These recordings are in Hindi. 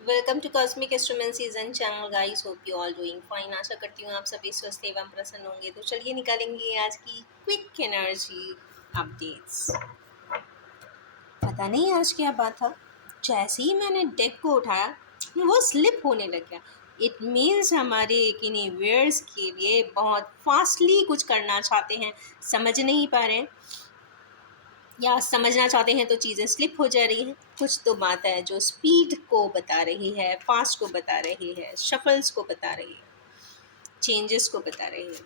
Welcome to cosmic instruments and channel guys, hope you all doing fine. आशा करती हूँ आप सभी स्वस्थ एवं प्रसन्न होंगे। तो चलिए निकालेंगे आज की क्विक एनर्जी अपडेट्स। पता नहीं आज क्या बात था, जैसे ही मैंने डेक को उठाया वो स्लिप होने लग गया। इट मीन्स हमारे यूनिवर्स के लिए बहुत फास्टली कुछ करना चाहते हैं, समझ नहीं पा रहे हैं या समझना चाहते हैं तो चीज़ें स्लिप हो जा रही हैं। कुछ तो बात है जो स्पीड को बता रही है, फास्ट को बता रही है, शफल्स को बता रही है, चेंजेस को बता रही है।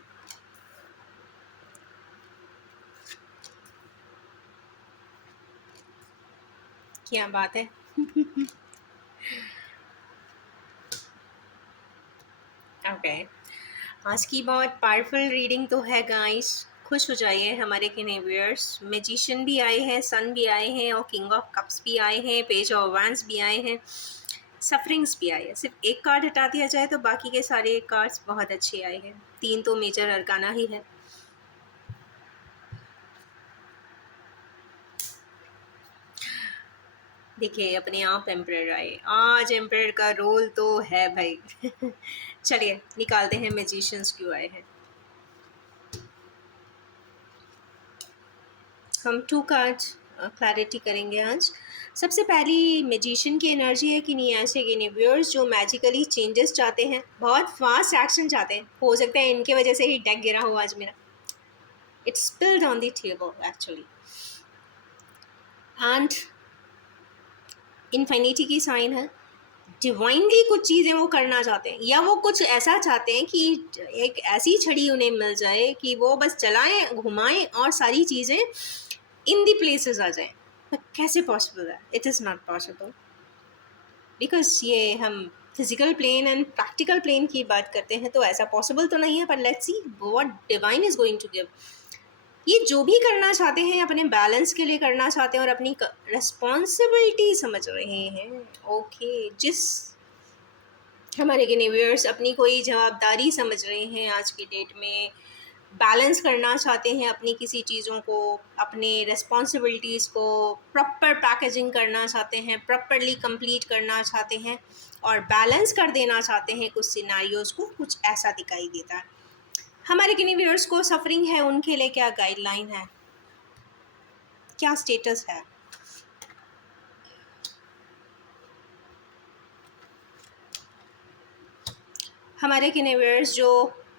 क्या बात है। ओके, आज की बहुत पावरफुल रीडिंग तो है गाइस। खुश हो जाइए हमारे व्यूअर्स। मैजिशियन भी आए हैं, सन भी आए हैं और किंग ऑफ कप्स भी आए हैं, पेज ऑफ वैंड्स भी आए हैं, सफरिंग्स भी आई है। सिर्फ एक कार्ड हटा दिया जाए तो बाकी के सारे कार्ड्स बहुत अच्छे आए हैं। 3 तो मेजर अरकाना ही है। देखिए अपने आप एम्परर आए। आज एम्परर का रोल तो है भाई। चलिए निकालते हैं मैजिशियंस क्यों आए हैं। हम 2 कार्ड्स क्लैरिटी करेंगे आज। सबसे पहली मैजिशियन की एनर्जी है कि नहीं, ऐसे कि नहीं व्यूअर्स जो मैजिकली चेंजेस चाहते हैं, बहुत फास्ट एक्शन चाहते हैं। हो सकता है इनके वजह से ही डेक गिरा हो आज मेरा। It's spilled on the table actually. And infinity की साइन है। डिवाइनली कुछ चीज़ें वो करना चाहते हैं, या वो कुछ ऐसा चाहते हैं कि एक ऐसी छड़ी उन्हें मिल जाए कि वो बस चलाएं, घुमाएं और सारी चीज़ें इन दी प्लेसेस आ जाएं। पर कैसे पॉसिबल है? It is not possible, because ये हम physical plane and practical plane की बात करते हैं तो ऐसा पॉसिबल तो नहीं है। पर let's see what divine is going to give. ये जो भी करना चाहते हैं अपने बैलेंस के लिए करना चाहते हैं और अपनी रिस्पॉन्सिबिलिटी समझ रहे हैं। ओके, जिस हमारे व्यूअर्स अपनी कोई जवाबदारी समझ रहे हैं आज की डेट में, बैलेंस करना चाहते हैं अपनी किसी चीज़ों को, अपने रिस्पॉन्सिबिलिटीज़ को प्रॉपर पैकेजिंग करना चाहते हैं, प्रॉपरली कंप्लीट करना चाहते हैं और बैलेंस कर देना चाहते हैं कुछ सिनारियोज़ को। कुछ ऐसा दिखाई देता है। हमारे किन्हीं व्यूअर्स को सफरिंग है, उनके लिए क्या गाइडलाइन है, क्या स्टेटस है। हमारे किन्हीं जो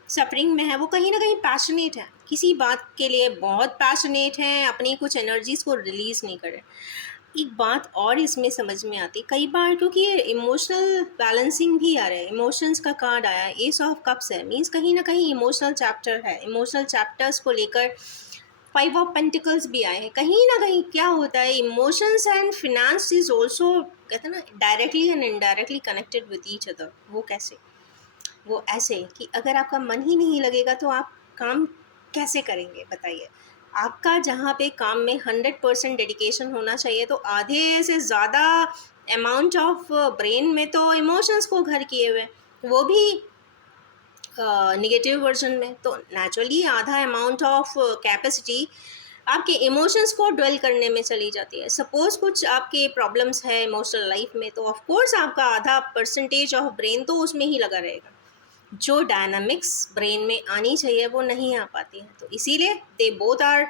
सफरिंग में है वो कहीं ना कहीं पैशनेट है, किसी बात के लिए बहुत पैशनेट हैं, अपनी कुछ एनर्जीज़ को रिलीज़ नहीं कर रहे। एक बात और इसमें समझ में आती कई बार, क्योंकि ये इमोशनल बैलेंसिंग भी आ रहा है, इमोशंस का कार्ड आया, एस ऑफ कप्स है, मीन्स कहीं ना कहीं इमोशनल चैप्टर है। इमोशनल चैप्टर्स को लेकर 5 ऑफ पेंटिकल्स भी आए हैं। कहीं ना कहीं क्या होता है, emotions and finance is also, कहते हैं ना, directly and indirectly connected with each other. वो कैसे? वो ऐसे कि अगर आपका मन ही नहीं लगेगा तो आप काम कैसे करेंगे बताइए। आपका जहाँ पे काम में 100% डेडिकेशन होना चाहिए तो आधे से ज़्यादा अमाउंट ऑफ ब्रेन में तो इमोशंस को घर किए हुए, वो भी निगेटिव वर्जन में। तो नेचुरली आधा अमाउंट ऑफ कैपेसिटी आपके इमोशंस को ड्वेल करने में चली जाती है। सपोज कुछ आपके प्रॉब्लम्स है इमोशनल लाइफ में, तो ऑफ कोर्स आपका आधा परसेंटेज ऑफ ब्रेन तो उसमें ही लगा रहेगा। जो डायनामिक्स ब्रेन में आनी चाहिए वो नहीं आ पाती हैं। तो इसीलिए they both are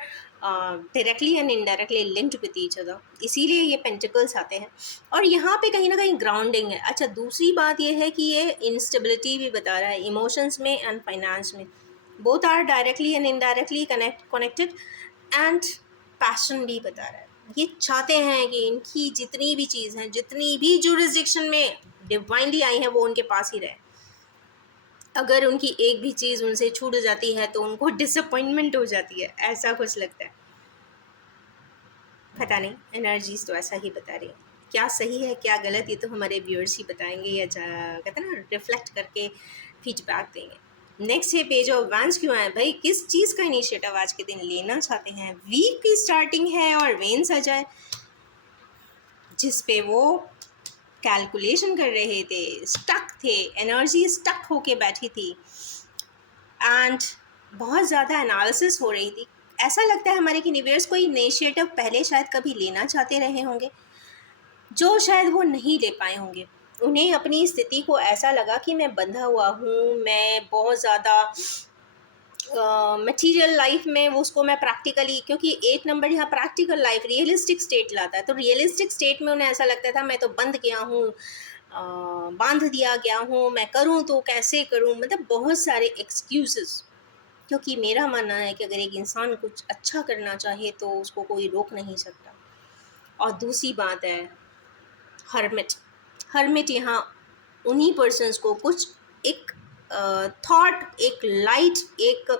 directly and indirectly linked with each other, इसीलिए ये पेंटिकल्स आते हैं। और यहाँ पे कहीं ना कहीं ग्राउंडिंग है। अच्छा, दूसरी बात ये है कि ये इंस्टेबिलिटी भी बता रहा है इमोशंस में एंड फाइनेंस में। Both are directly and indirectly connected. And passion भी बता रहा है। ये चाहते हैं कि इनकी जितनी भी चीज़ हैं, जितनी भी जुरिस्डिक्शन में डिवाइनली आई हैं, वो उनके पास ही रहे। अगर उनकी एक भी चीज़ उनसे छूट जाती है तो उनको डिसअपॉइंटमेंट हो जाती है, ऐसा कुछ लगता है। पता नहीं, एनर्जीज तो ऐसा ही बता रही है। क्या सही है क्या गलत, ये तो हमारे व्यूअर्स ही बताएंगे, या कहते हैं ना, रिफ्लेक्ट करके फीडबैक देंगे। नेक्स्ट है पेज ऑफ वैंड्स क्यों आए भाई, किस चीज़ का इनिशिएटिव आज के दिन लेना चाहते हैं। वीक की स्टार्टिंग है और वेन्स आ जाए जिस पे वो कैलकुलेशन कर रहे थे, स्टक थे, एनर्जी स्टक होके बैठी थी एंड बहुत ज़्यादा एनालिसिस हो रही थी। ऐसा लगता है हमारे यूनिवर्स कोई इनिशिएटिव पहले शायद कभी लेना चाहते रहे होंगे, जो शायद वो नहीं ले पाए होंगे। उन्हें अपनी स्थिति को ऐसा लगा कि मैं बंधा हुआ हूँ, मैं बहुत ज़्यादा मटीरियल लाइफ में वो उसको मैं प्रैक्टिकली, क्योंकि 8 नंबर यहाँ प्रैक्टिकल लाइफ रियलिस्टिक स्टेट लाता है, तो रियलिस्टिक स्टेट में उन्हें ऐसा लगता था मैं तो बंद गया हूँ, बांध दिया गया हूँ, मैं करूँ तो कैसे करूँ, मतलब बहुत सारे एक्सक्यूज़ेस। क्योंकि मेरा मानना है कि अगर एक इंसान कुछ अच्छा करना चाहे तो उसको कोई रोक नहीं सकता। और दूसरी बात है हर्मिट। हर्मिट यहाँ उन्हीं पर्सन्स को कुछ एक थॉट, एक लाइट, एक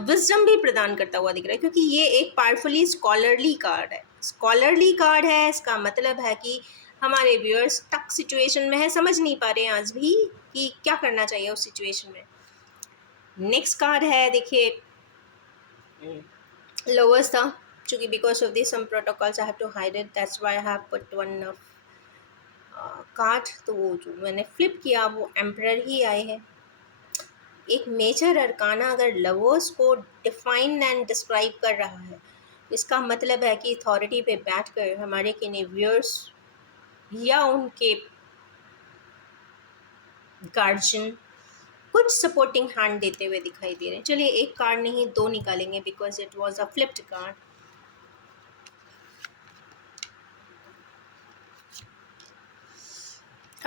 विजडम भी प्रदान करता हुआ दिख रहा है, क्योंकि ये एक पावरफुली स्कॉलरली कार्ड है। स्कॉलरली कार्ड है, इसका मतलब है कि हमारे व्यूअर्स टक सिचुएशन में है, समझ नहीं पा रहे हैं आज भी कि क्या करना चाहिए उस सिचुएशन में। नेक्स्ट कार्ड है, देखिए lowers था, चूँकि because of this some protocols I have to hide it, that's why I have put one card. तो वो जो मैंने फ्लिप किया वो एम्परर ही आए हैं। एक मेजर अरकाना अगर लवर्स को डिफाइन एंड डिस्क्राइब कर रहा है, इसका मतलब है कि अथॉरिटी पे बैठकर हमारे किन्हीं व्यूअर्स या उनके गार्जियन कुछ सपोर्टिंग हैंड देते हुए दिखाई दे रहे हैं। चलिए एक कार्ड नहीं दो निकालेंगे because it was a flipped card.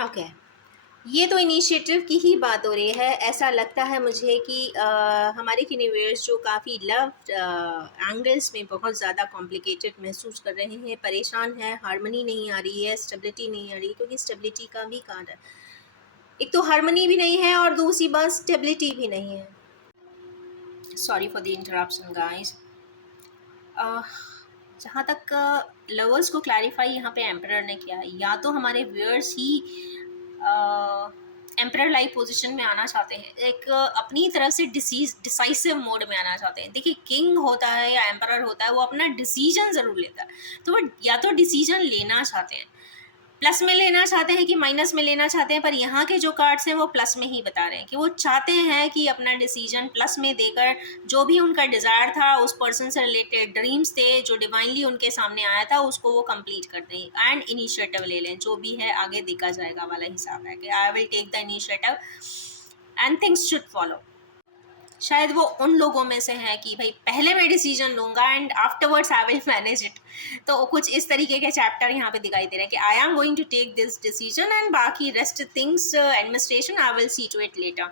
Okay, ये तो इनिशिएटिव की ही बात हो रही है। ऐसा लगता है मुझे कि हमारे किन्हीं जो काफ़ी लव एंगल्स में बहुत ज़्यादा कॉम्प्लिकेटेड महसूस कर रहे हैं, परेशान है, हार्मनी नहीं आ रही है, स्टेबिलिटी नहीं आ रही, क्योंकि स्टेबिलिटी का भी कार्ड है। एक तो हार्मनी भी नहीं है और दूसरी बात स्टेबिलिटी भी नहीं है। Sorry for the interruption guys. जहाँ तक लवर्स को क्लैरिफाई यहाँ पे एम्परर ने किया, या तो हमारे व्यूअर्स ही एम्परर लाइक पोजीशन में आना चाहते हैं, एक अपनी तरफ से डिसाइसिव मोड में आना चाहते हैं। देखिए किंग होता है या एम्परर होता है, वो अपना डिसीजन ज़रूर लेता है, तो वो या तो डिसीजन लेना चाहते हैं, प्लस में लेना चाहते हैं कि माइनस में लेना चाहते हैं, पर यहाँ के जो कार्ड्स हैं वो प्लस में ही बता रहे हैं कि वो चाहते हैं कि अपना डिसीजन प्लस में देकर जो भी उनका डिज़ायर था, उस पर्सन से रिलेटेड ड्रीम्स थे जो डिवाइनली उनके सामने आया था, उसको वो कंप्लीट कर दें एंड इनिशिएटिव ले लें। जो भी है आगे देखा जाएगा वाला हिसाब है कि I will take the initiative and things should follow. शायद वो उन लोगों में से है कि भाई पहले मैं डिसीजन लूँगा and afterwards I will manage it. तो कुछ इस तरीके के चैप्टर यहाँ पे दिखाई दे रहे हैं कि I am going to take this decision and बाकी rest things administration I will see to it later.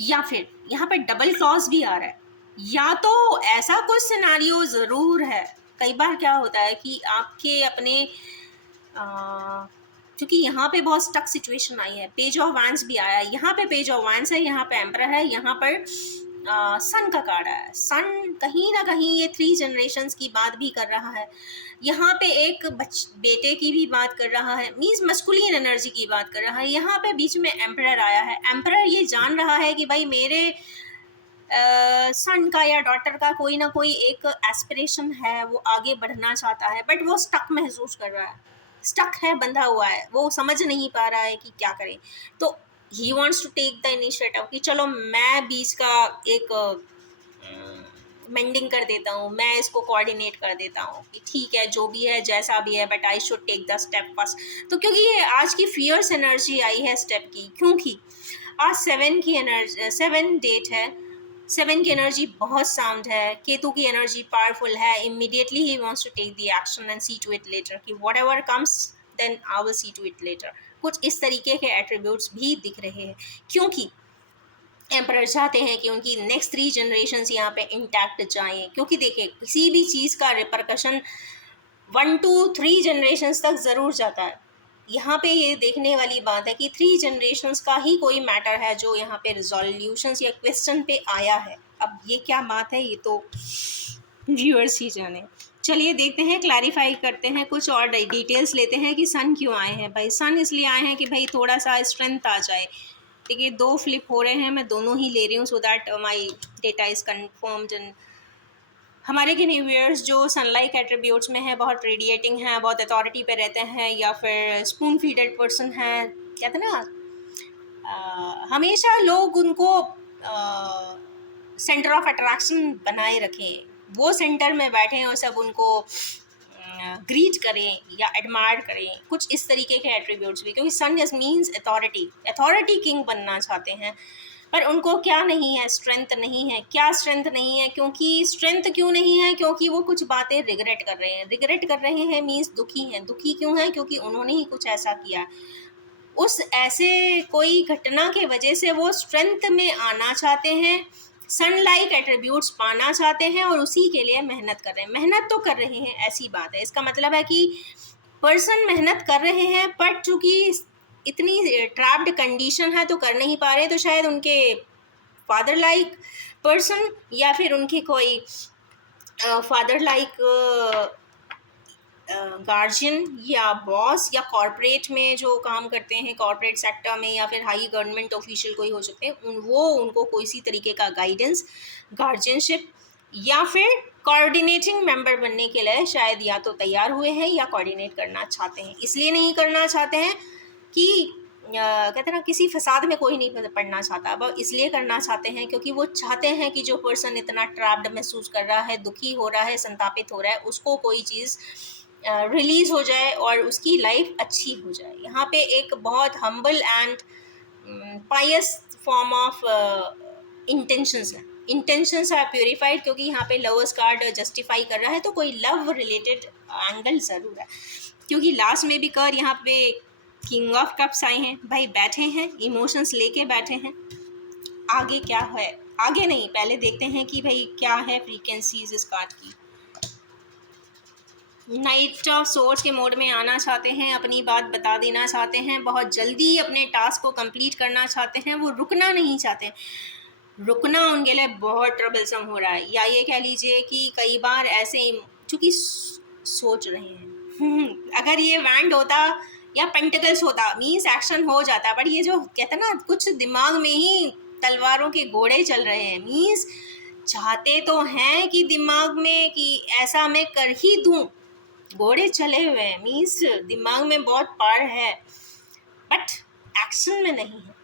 या फिर यहाँ पे डबल क्लॉज भी आ रहा है, या तो ऐसा कुछ सिनारियो ज़रूर है। कई बार क्या होता है कि आपके अपने क्योंकि यहाँ पे बहुत स्टक सिचुएशन आई है, पेज ऑफ वैंस भी आया है, यहाँ पे पेज ऑफ वैंस है, यहाँ पे एम्परर है, यहाँ पर सन का कार्ड है। सन कहीं ना कहीं ये 3 जनरेशन्स की बात भी कर रहा है, यहाँ पे एक बेटे की भी बात कर रहा है, मीन्स मस्कुलिन एनर्जी की बात कर रहा है। यहाँ पे बीच में एम्परर आया है, एम्परर ये जान रहा है कि भाई मेरे सन का या डॉटर का कोई ना कोई एक एस्पिरेशन है, वो आगे बढ़ना चाहता है, बट वो स्टक महसूस कर रहा है, स्टक है, बंधा हुआ है, वो समझ नहीं पा रहा है कि क्या करे। तो he wants to take the initiative कि चलो मैं बीच का एक मेंडिंग कर देता हूँ, मैं इसको कोऑर्डिनेट कर देता हूँ कि ठीक है जो भी है जैसा भी है, but I should take the step first. तो क्योंकि ये आज की फियर्स एनर्जी आई है स्टेप की, क्योंकि आज 7 की एनर्जी, 7 डेट है, 7 की एनर्जी बहुत साउंड है, केतु की एनर्जी पावरफुल है। Immediately he wants to take the action and see to it later कि whatever comes then I will see to it later. कुछ इस तरीके के एट्रीब्यूट्स भी दिख रहे हैं, क्योंकि एम्परर चाहते हैं कि उनकी नेक्स्ट 3 जनरेशन्स यहाँ पे इंटैक्ट जाएँ। क्योंकि देखिए किसी भी चीज़ का रिपरकशन 1 to 3 जनरेशन्स तक ज़रूर जाता है। यहाँ पे ये देखने वाली बात है कि 3 जनरेशन्स का ही कोई मैटर है जो यहाँ पे रिजोल्यूशंस या क्वेश्चन पे आया है। अब ये क्या बात है, ये तो व्यूअर्स ही जाने। चलिए देखते हैं, क्लैरिफाई करते हैं, कुछ और डिटेल्स लेते हैं कि सन क्यों आए हैं। भाई सन इसलिए आए हैं कि भाई थोड़ा सा स्ट्रेंथ आ जाए। देखिए 2 फ्लिप हो रहे हैं, मैं दोनों ही ले रही हूँ so that my data is confirmed. And हमारे किन्हीं व्यूअर्स जो सनलाइक एट्रीब्यूट्स में है, बहुत रेडिएटिंग है, बहुत अथॉरिटी पे रहते हैं, या फिर स्पून फीडेड पर्सन हैं, कहते हैं ना हमेशा लोग उनको सेंटर ऑफ अट्रैक्शन बनाए रखें, वो सेंटर में बैठे और सब उनको ग्रीट करें या एडमायर करें, कुछ इस तरीके के एट्रीब्यूट्स भी, क्योंकि सन इज मीन्स अथॉरिटी किंग बनना चाहते हैं, पर उनको क्या नहीं है, स्ट्रेंथ नहीं है। क्या स्ट्रेंथ नहीं है? क्योंकि स्ट्रेंथ क्यों नहीं है? क्योंकि वो कुछ बातें रिग्रेट कर रहे हैं। रिग्रेट कर रहे हैं मीन्स दुखी हैं। दुखी क्यों हैं? क्योंकि उन्होंने ही कुछ ऐसा किया, उस ऐसे कोई घटना के वजह से वो स्ट्रेंथ में आना चाहते हैं, सन लाइक एट्रीब्यूट्स पाना चाहते हैं, और उसी के लिए मेहनत कर रहे हैं। मेहनत तो कर रहे हैं, ऐसी बात है। इसका मतलब है कि पर्सन मेहनत कर रहे हैं, बट चूँकि इतनी ट्रैप्ड कंडीशन है तो कर नहीं पा रहे, तो शायद उनके फादर लाइक पर्सन या फिर उनके कोई फादर लाइक गार्जियन या बॉस या कॉरपोरेट में जो काम करते हैं, कॉरपोरेट सेक्टर में, या फिर हाई गवर्नमेंट ऑफिशियल कोई हो सकते हैं, वो उनको कोई सी तरीके का गाइडेंस, गार्जियनशिप या फिर कोऑर्डिनेटिंग मेंबर बनने के लिए शायद या तो तैयार हुए हैं या कोऑर्डिनेट करना चाहते हैं। इसलिए नहीं करना चाहते हैं कि कहते हैं ना, किसी फसाद में कोई नहीं पड़ना चाहता, अब इसलिए करना चाहते हैं क्योंकि वो चाहते हैं कि जो पर्सन इतना ट्रैप्ड महसूस कर रहा है, दुखी हो रहा है, संतापित हो रहा है, उसको कोई चीज़ रिलीज़ हो जाए और उसकी लाइफ अच्छी हो जाए। यहाँ पे एक बहुत humble and Payas form of intentions है। इंटेंशंस आर प्योरीफाइड, क्योंकि यहाँ पे लवर्स कार्ड जस्टिफाई कर रहा है, तो कोई लव रिलेटेड एंगल ज़रूर है। क्योंकि लास्ट में भी कर यहाँ पे किंग ऑफ कप्स आए हैं, भाई बैठे हैं, इमोशंस लेके बैठे हैं। आगे क्या है? आगे नहीं, पहले देखते हैं कि भाई क्या है फ्रीक्वेंसीज इस कार्ड की। नाइट ऑफ सोर्स के मोड में आना चाहते हैं, अपनी बात बता देना चाहते हैं, बहुत जल्दी अपने टास्क को कंप्लीट करना चाहते हैं, वो रुकना नहीं चाहते। रुकना उनके लिए बहुत ट्रबलसम हो रहा है, या ये कह लीजिए कि कई बार ऐसे चूँकि सोच रहे हैं अगर ये वैंड होता या पेंटिकल्स होता मीन्स एक्शन हो जाता, बट ये जो कहते हैं ना, कुछ दिमाग में ही तलवारों के घोड़े चल रहे हैं, मीन्स चाहते तो हैं कि दिमाग में कि ऐसा मैं कर ही दूँ, घोड़े चले हुए हैं, मीन्स दिमाग में बहुत पावर है, बट एक्शन में नहीं है।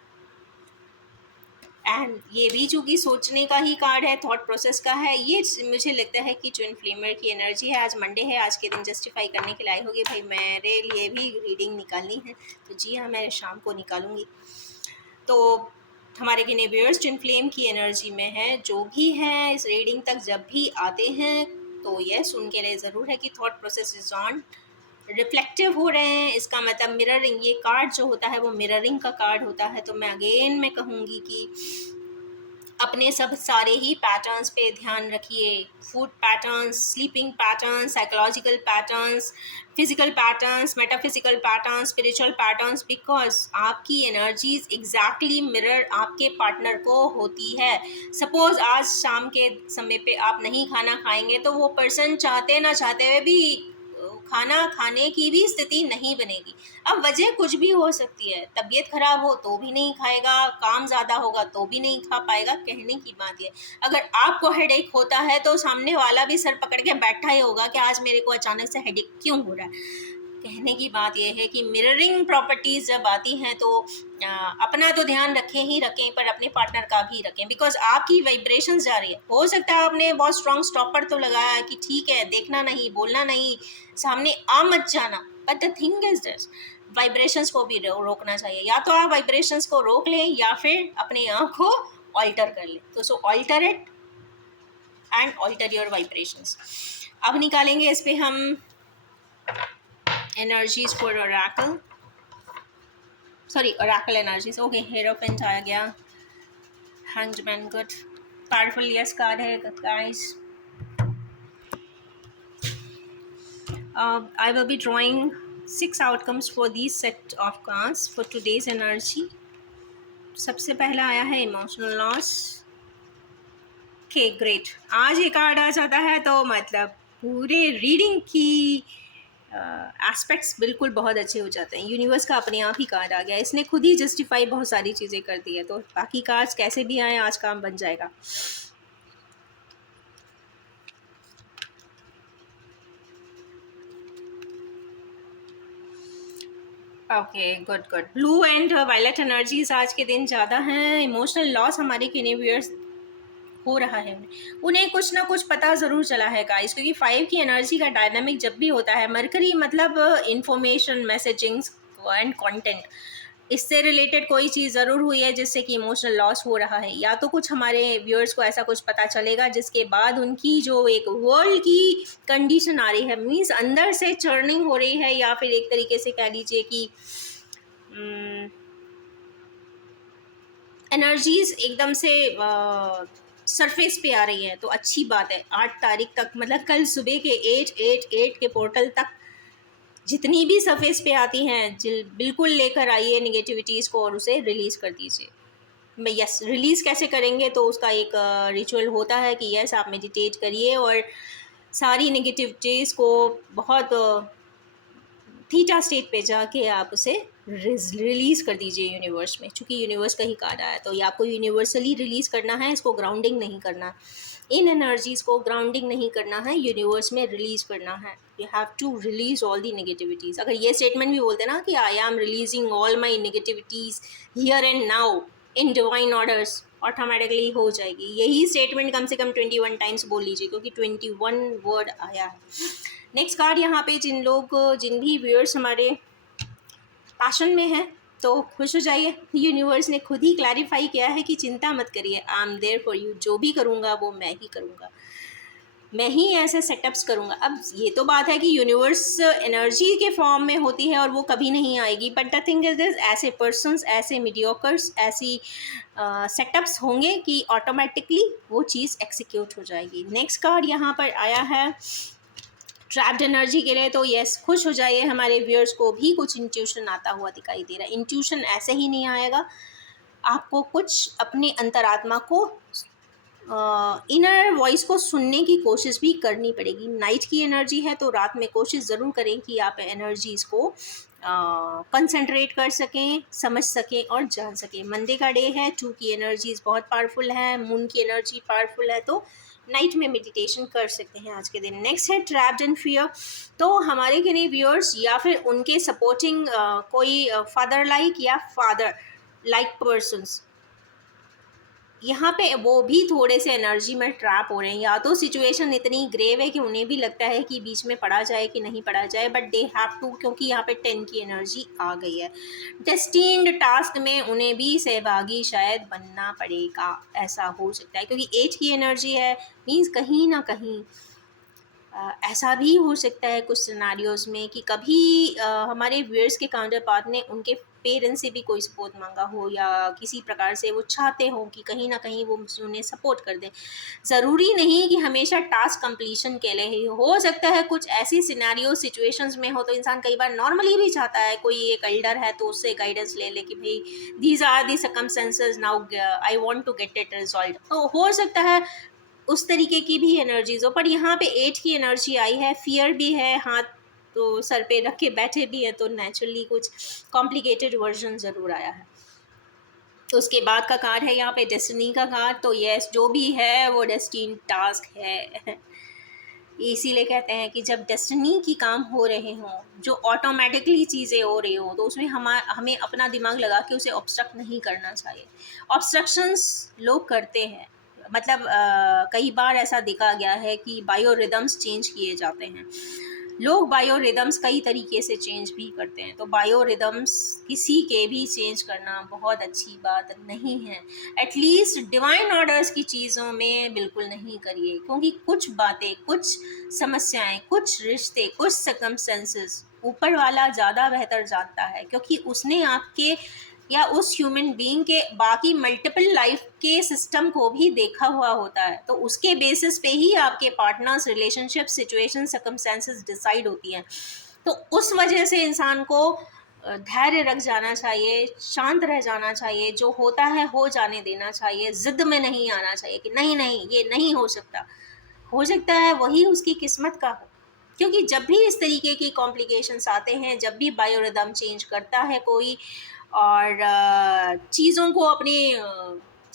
एंड ये भी चूँकि सोचने का ही कार्ड है, थॉट प्रोसेस का है, ये मुझे लगता है कि ट्विन फ्लेमर की एनर्जी है। आज मंडे है, आज के दिन जस्टिफाई करने के लिए आई होगी, भाई मेरे लिए भी रीडिंग निकालनी है, तो जी हाँ, मैं शाम को निकालूंगी। तो हमारे गिने व्यूअर्स ट्विन फ्लेम की एनर्जी में है, जो भी हैं इस रीडिंग तक जब भी आते हैं, तो यस, उनके लिए ज़रूर है कि thought process is on, reflective हो रहे हैं। इसका मतलब मिररिंग, ये कार्ड जो होता है वो मिररिंग का कार्ड होता है। तो मैं कहूँगी कि अपने सब सारे ही पैटर्न्स पे ध्यान रखिए, food patterns, sleeping patterns, psychological patterns, physical patterns, metaphysical patterns, spiritual patterns, because आपकी एनर्जीज एग्जैक्टली मिरर आपके पार्टनर को होती है। सपोज आज शाम के समय पे आप नहीं खाना खाएंगे, तो वो पर्सन चाहते ना चाहते हुए भी खाना खाने की भी स्थिति नहीं बनेगी। अब वजह कुछ भी हो सकती है, तबीयत खराब हो तो भी नहीं खाएगा, काम ज़्यादा होगा तो भी नहीं खा पाएगा। कहने की बात ये, अगर आपको हेडेक होता है तो सामने वाला भी सर पकड़ के बैठा ही होगा कि आज मेरे को अचानक से हेडेक क्यों हो रहा है। कहने की बात यह है कि मिररिंग प्रॉपर्टीज़ जब आती हैं तो अपना तो ध्यान रखें ही रखें, पर अपने पार्टनर का भी रखें, बिकॉज आपकी वाइब्रेशंस जा रही है। हो सकता है आपने बहुत स्ट्रॉन्ग स्टॉपर तो लगाया है कि ठीक है, देखना नहीं, बोलना नहीं, सामने आ मत जाना, but the thing is this, vibrations को भी रोकना चाहिए। या तो आप वाइब्रेशंस को रोक लें या फिर अपने आप को ऑल्टर कर लें। तो so alter it and alter your vibrations. अब निकालेंगे इस पे हम energies for oracle, sorry oracle energies, okay, hierophant आ गया, hanged man, good, powerful yes card है guys. I will be drawing 6 outcomes for these set of cards for today's energy. सबसे पहला आया है इमोशनल लॉस। ओके ग्रेट, आज ये कार्ड आ जाता है तो मतलब पूरे रीडिंग की एस्पेक्ट्स बिल्कुल बहुत अच्छे हो जाते हैं। यूनिवर्स का अपने आप ही कार्ड आ गया, इसने खुद ही जस्टिफाई बहुत सारी चीज़ें कर दी है, तो बाकी कार्ड्स कैसे भी आए आज काम बन जाएगा। Okay good good, blue and violet energies आज के दिन ज़्यादा हैं। इमोशनल लॉस हमारे किने व्यूअर्स हो रहा है उन्हें कुछ ना कुछ पता ज़रूर चला है गाइस, क्योंकि 5 की एनर्जी का डायनामिक जब भी होता है, मरकरी मतलब इंफॉर्मेशन, मैसेजिंग एंड कंटेंट, इससे रिलेटेड कोई चीज़ ज़रूर हुई है जिससे कि इमोशनल लॉस हो रहा है, या तो कुछ हमारे व्यूअर्स को ऐसा कुछ पता चलेगा जिसके बाद उनकी जो एक वर्ल्ड की कंडीशन आ रही है, मीन्स अंदर से चर्निंग हो रही है, या फिर एक तरीके से कह लीजिए कि एनर्जीज एकदम से सरफेस पे आ रही है। तो अच्छी बात है, 8 तारीख तक मतलब कल सुबह के 888 के पोर्टल तक जितनी भी सरफेस पे आती हैं बिल्कुल लेकर आइए निगेटिविटीज़ को और उसे रिलीज़ कर दीजिए। यस, रिलीज़ कैसे करेंगे, तो उसका एक रिचुअल होता है कि यस आप मेडिटेट करिए और सारी नेगेटिविटीज़ को बहुत थीटा स्टेट पे जाके आप उसे रिलीज़ कर दीजिए यूनिवर्स में, चूँकि यूनिवर्स का ही कार्ड आया है, तो ये आपको यूनिवर्सली रिलीज़ करना है, इसको ग्राउंडिंग नहीं करना, इन एनर्जीज़ को ग्राउंडिंग नहीं करना है, यूनिवर्स में रिलीज़ करना है। You have to release all the negativities. अगर ये स्टेटमेंट भी बोलते ना कि I am releasing all my negativities here and now in divine orders, automatically हो जाएगी। यही स्टेटमेंट कम से कम 21 टाइम्स बोल लीजिए, क्योंकि 21 वर्ड आया है। नेक्स्ट कार्ड यहाँ पे जिन भी व्यूअर्स हमारे पैशन में हैं तो खुश हो जाइए, यूनिवर्स ने खुद ही क्लैरिफाई किया है कि चिंता मत करिए, I am there for you, जो भी करूँगा वो मैं ही करूँगा, मैं ही ऐसे सेटअप्स करूँगा। अब ये तो बात है कि यूनिवर्स एनर्जी के फॉर्म में होती है और वो कभी नहीं आएगी, but the thing is this, ऐसे पर्सन्स, ऐसे मीडियोकर्स, ऐसी सेटअप्स होंगे कि ऑटोमेटिकली वो चीज़ एक्सिक्यूट हो जाएगी। नेक्स्ट कार्ड यहाँ पर आया है ट्रैप्ड एनर्जी के लिए, तो यस खुश हो जाइए, हमारे व्यूअर्स को भी कुछ इंट्यूशन आता हुआ दिखाई दे रहा है। इंट्यूशन ऐसे ही नहीं आएगा, आपको कुछ अपने अंतरात्मा को इनर वॉइस को सुनने की कोशिश भी करनी पड़ेगी। नाइट की एनर्जी है तो रात में कोशिश ज़रूर करें कि आप एनर्जीज़ को कंसंट्रेट कर सकें, समझ सकें और जान सकें। मंडे का डे है, 2 की एनर्जीज़ बहुत पावरफुल है, मून की एनर्जी पावरफुल है, तो नाइट में मेडिटेशन कर सकते हैं आज के दिन। नेक्स्ट है ट्रैप्ड इन फियर, तो हमारे किन्हीं व्यूअर्स या फिर उनके सपोर्टिंग कोई फादर लाइक या फादर लाइक पर्सन्स, यहाँ पे वो भी थोड़े से एनर्जी में ट्रैप हो रहे हैं, या तो सिचुएशन इतनी ग्रेव है कि उन्हें भी लगता है कि बीच में पड़ा जाए कि नहीं पड़ा जाए, बट दे हैव टू, क्योंकि यहाँ पे 10 की एनर्जी आ गई है, डेस्टिन्ड टास्क में उन्हें भी सहभागी शायद बनना पड़ेगा, ऐसा हो सकता है, क्योंकि 8 की एनर्जी है, मीन्स कहीं ना कहीं ऐसा भी हो सकता है कुछ सिनारियोज़ में कि कभी हमारे व्यूअर्स के काउंटर पार्ट ने उनके पेरेंट्स से भी कोई सपोर्ट मांगा हो, या किसी प्रकार से वो चाहते हो कि कहीं ना कहीं वो उन्हें सपोर्ट कर दें। ज़रूरी नहीं कि हमेशा टास्क कंप्लीशन के लिए ही हो सकता है, कुछ ऐसी सिनारियो सिचुएशंस में हो तो इंसान कई बार नॉर्मली भी चाहता है, कोई एक एल्डर है तो उससे गाइडेंस ले ले कि भाई these are the circumstances, now I want to get it resolve, तो हो सकता है उस तरीके की भी एनर्जीज हो। पर यहाँ पे 8 की एनर्जी आई है, फियर भी है, हाथ तो सर पे रख के बैठे भी हैं, तो नेचुरली कुछ कॉम्प्लिकेटेड वर्जन ज़रूर आया है। उसके बाद का कार्ड है यहाँ पे डेस्टिनी का कार्ड, तो यस जो भी है वो डेस्टिन टास्क है इसीलिए कहते हैं कि जब डेस्टिनी की काम हो रहे हों, जो ऑटोमेटिकली चीज़ें हो रही हो, तो उसमें हमें अपना दिमाग लगा के उसे ऑब्स्ट्रक्ट नहीं करना चाहिए। ऑब्स्ट्रक्शंस लोग करते हैं, मतलब कई बार ऐसा देखा गया है कि बायो रिदम्स चेंज किए जाते हैं, लोग बायो रिदम्स कई तरीके से चेंज भी करते हैं, तो बायो रिदम्स किसी के भी चेंज करना बहुत अच्छी बात नहीं है। एटलीस्ट डिवाइन ऑर्डर्स की चीज़ों में बिल्कुल नहीं करिए, क्योंकि कुछ बातें, कुछ समस्याएं, कुछ रिश्ते, कुछ सर्कमस्टेंसेस ऊपर वाला ज़्यादा बेहतर जानता है, क्योंकि उसने आपके या उस ह्यूमन बीइंग के बाकी मल्टीपल लाइफ के सिस्टम को भी देखा हुआ होता है, तो उसके बेसिस पे ही आपके partners, relationship, situation, circumstances decide होती हैं। तो उस वजह से इंसान को धैर्य रख जाना चाहिए, शांत रह जाना चाहिए, जो होता है हो जाने देना चाहिए, ज़िद में नहीं आना चाहिए कि नहीं नहीं ये नहीं हो सकता है वही उसकी किस्मत का हो, क्योंकि जब भी इस तरीके की कॉम्प्लिकेशंस आते हैं, जब भी बायोरिदम चेंज करता है कोई और चीज़ों को अपने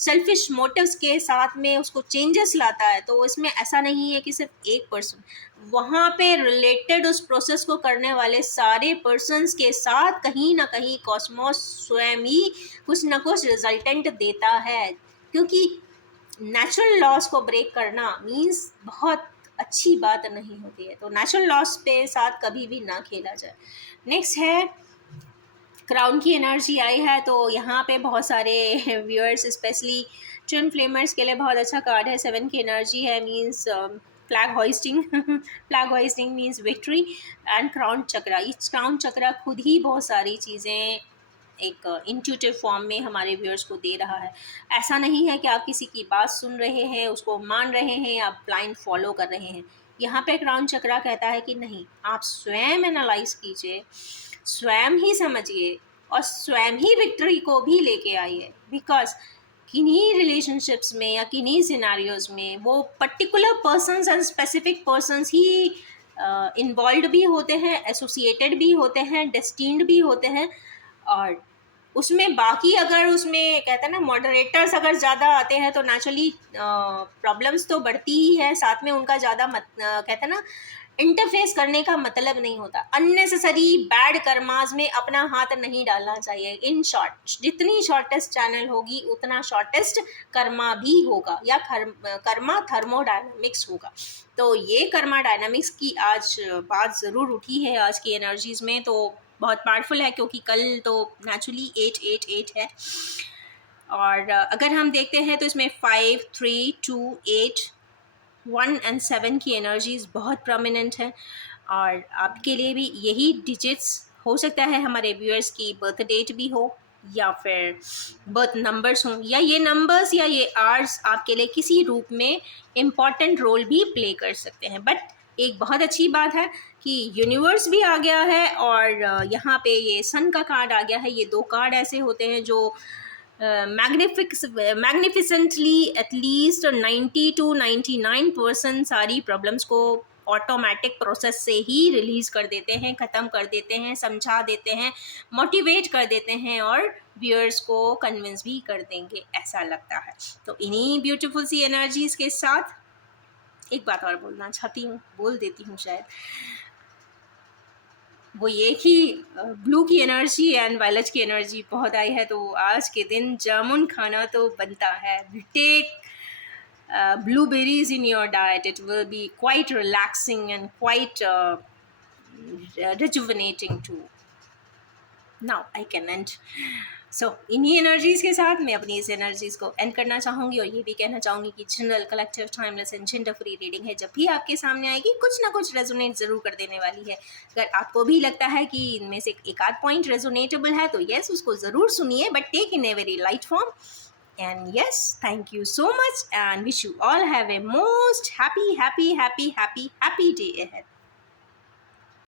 सेल्फिश मोटिव्स के साथ में उसको चेंजेस लाता है, तो इसमें ऐसा नहीं है कि सिर्फ एक पर्सन, वहाँ पे रिलेटेड उस प्रोसेस को करने वाले सारे पर्सन्स के साथ कहीं ना कहीं कॉस्मोस स्वयं ही कुछ ना कुछ रिजल्टेंट देता है, क्योंकि नेचुरल लॉस को ब्रेक करना मीन्स बहुत अच्छी बात नहीं होती है, तो नेचुरल लॉस पे साथ कभी भी ना खेला जाए। नेक्स्ट है क्राउन की एनर्जी आई है, तो यहाँ पे बहुत सारे व्यूअर्स स्पेशली ट्विन फ्लेमर्स के लिए बहुत अच्छा कार्ड है। 7 की एनर्जी है, means flag hoisting flag hoisting means victory and crown chakra. ये क्राउन चक्रा खुद ही बहुत सारी चीज़ें एक इंट्यूटिव फॉर्म में हमारे व्यूअर्स को दे रहा है। ऐसा नहीं है कि आप किसी की बात सुन रहे हैं, उसको मान रहे हैं, आप ब्लाइंड फॉलो कर रहे हैं। यहाँ पे क्राउन चक्रा कहता है कि नहीं, आप स्वयं एनालाइज कीजिए, स्वयं ही समझिए और स्वयं ही विक्ट्री को भी लेके आइए। बिकॉज किन्हीं रिलेशनशिप्स में या किन्हीं सिनारियोज में वो particular persons and specific persons he involve भी होते हैं, एसोसिएटेड भी होते हैं, डेस्टिन्ड भी होते हैं। और उसमें बाकी अगर उसमें कहते हैं ना मॉडरेटर्स अगर ज़्यादा आते हैं तो नेचुरली प्रॉब्लम्स तो बढ़ती ही है, साथ में उनका ज़्यादा कहते हैं ना इंटरफेस करने का मतलब नहीं होता। अननेसेसरी बैड कर्मास में अपना हाथ नहीं डालना चाहिए। इन शॉर्ट, जितनी शॉर्टेस्ट चैनल होगी उतना शॉर्टेस्ट कर्मा भी होगा, या कर्मा थर्मोडायनामिक्स होगा। तो ये कर्मा डायनामिक्स की आज बात ज़रूर उठी है आज की एनर्जीज़ में, तो बहुत पावरफुल है क्योंकि कल तो नेचुरली 888 है। और अगर हम देखते हैं तो इसमें 5, 3, 2, 8, 1 एंड 7 की एनर्जीज बहुत प्रोमिनेंट है। और आपके लिए भी यही डिजिट्स हो सकता है, हमारे व्यूअर्स की बर्थ डेट भी हो या फिर बर्थ नंबर्स हों, या ये नंबर्स या ये आर्स आपके लिए किसी रूप में इम्पॉर्टेंट रोल भी प्ले कर सकते हैं। बट एक बहुत अच्छी बात है कि यूनिवर्स भी आ गया है और यहाँ पे ये सन का कार्ड आ गया है। ये 2 कार्ड ऐसे होते हैं जो मैग्निफिसेंटली एटलीस्ट 90 to 99% सारी प्रॉब्लम्स को ऑटोमेटिक प्रोसेस से ही रिलीज़ कर देते हैं, ख़त्म कर देते हैं, समझा देते हैं, मोटिवेट कर देते हैं और व्यूअर्स को कन्विंस भी कर देंगे, ऐसा लगता है। तो इन्हीं ब्यूटीफुल सी एनर्जीज़ के साथ एक बात और बोलना चाहती हूँ, बोल देती हूँ शायद, वो ये कि ब्लू की एनर्जी एंड वायलेट की एनर्जी बहुत आई है, तो आज के दिन जामुन खाना तो बनता है। Take blueberries in your diet. It will be quite relaxing and quite rejuvenating too. Now I can end. सो इन्हीं एनर्जीज़ के साथ मैं अपनी इस एनर्जीज़ को एंड करना चाहूँगी और ये भी कहना चाहूँगी कि general collective timeless and gender free reading है, जब भी आपके सामने आएगी कुछ ना कुछ रेजोनेट ज़रूर कर देने वाली है। अगर आपको भी लगता है कि इनमें से एक आध पॉइंट रेजोनेटेबल है तो येस, उसको ज़रूर सुनिए, but take in a very light form. And yes, thank you so much and wish you all have a most happy day ahead.